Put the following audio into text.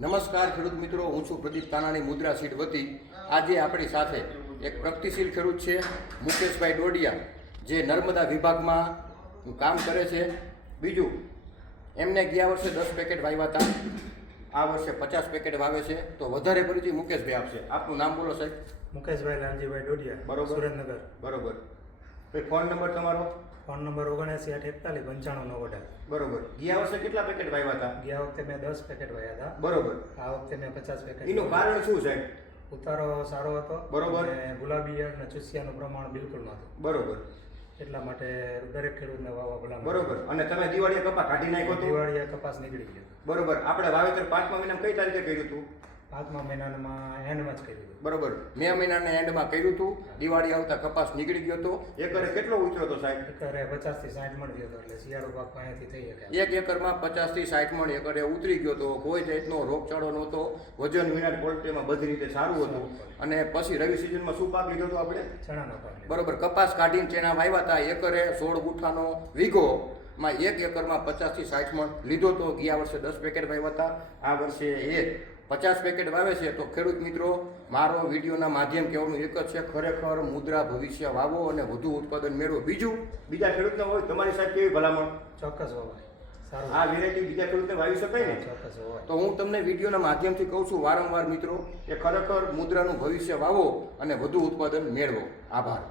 નમસ્કાર ખેડૂત મિત્રો, હું છું પ્રદીપ તાનાણી મુદ્રા સીડ વતી. આજે આપણી સાથે એક પ્રગતિશીલ ખેડૂત છે મુકેશભાઈ ડોડિયા, જે નર્મદા વિભાગમાં કામ કરે છે. બીજું, એમને ગયા વર્ષે 10 પેકેટ વાવ્યા હતા, આ વર્ષે 50 પેકેટ વાવે છે. તો વધારે પરિચય મુકેશભાઈ આપશે. આપનું નામ બોલો સાહેબ. મુકેશભાઈ લાલજીભાઈ ડોડિયા, બરોબર, સુરેન્દ્રનગર. બરોબર. ફોન નંબર તમારો? Phone number 7981415918. બરોબર. ગયા વર્ષે કેટલા પેકેટ વાવ્યા હતા? ગયા વખતે મેં 10 પેકેટ વાવ્યા હતા. બરોબર. આ વખતે મેં 50 પેકેટ. એનું કારણ શું સાહેબ? ઉતારો સારો હતો, બરોબર, અને ગુલાબી અને ચુસિયાનું પ્રમાણ બિલકુલ નહોતું. બરોબર. એટલા માટે દરેક ખેડૂતને વાવવા ભલામણ. બરોબર. અને તમે દિવાળીએ કપા કાઢી નાખ્યો હતો? દિવાળીએ કપાસ નીકળી ગયો. બરોબર. આપણે વાવેતર 5મા મહિનામાં કઈ તારીખે કર્યું હતું? 5મા મહિનામાં એન્ડમાં જ કર્યું હતું. બરોબર. મે મહિનાના એન્ડમાં કર્યું હતું. દિવાળી આવતા કપાસ નીકળી ગયો હતો. એકરે કેટલો ઉતર્યો હતો સાહેબ? એકરે 50 થી 60 મણ થયો હતો, એટલે શિયાળો પાક અહીંયાથી થઈ શકે. એક એકરમાં 50 થી 60 મણ એકરે ઉતરી ગયો હતો. કોઈ જાતનો રોગચાળો નહોતો. વજન વિના ક્વોલિટીમાં બધી રીતે સારું હતું. અને પછી રવિ સિઝનમાં શું પાક લીધો હતો આપણે? ચણાનો પાક. બરોબર. કપાસ કાઢીને ચણા વાવ્યા હતા. એકરે 16 ગુઠાનો વીઘો માં એક એકરમાં 50 થી 60 મણ લીધો તો. ગયા વર્ષે 10 પેકેટ વાવ્યા હતા, આ વર્ષે 50 પેકેટ વાવે છે. તો ખેડૂત મિત્રો, મારો વિડીયોના માધ્યમ કહેવાનું એક જ છે, ખરેખર મુદ્રા ભવિષ્ય વાવો અને વધુ ઉત્પાદન મેળવો. બીજું, બીજા ખેડૂતને હોય તમારી સાહેબ કેવી ભલામણ? ચોક્કસ વવાય. સારું. આ વેરાયટી બીજા ખેડૂતને વાવી શકાય ને? ચોક્કસ વવાય. તો હું તમને વિડીયોના માધ્યમથી કહું છું વારંવાર મિત્રો, કે ખરેખર મુદ્રાનું ભવિષ્ય વાવો અને વધુ ઉત્પાદન મેળવો. આભાર.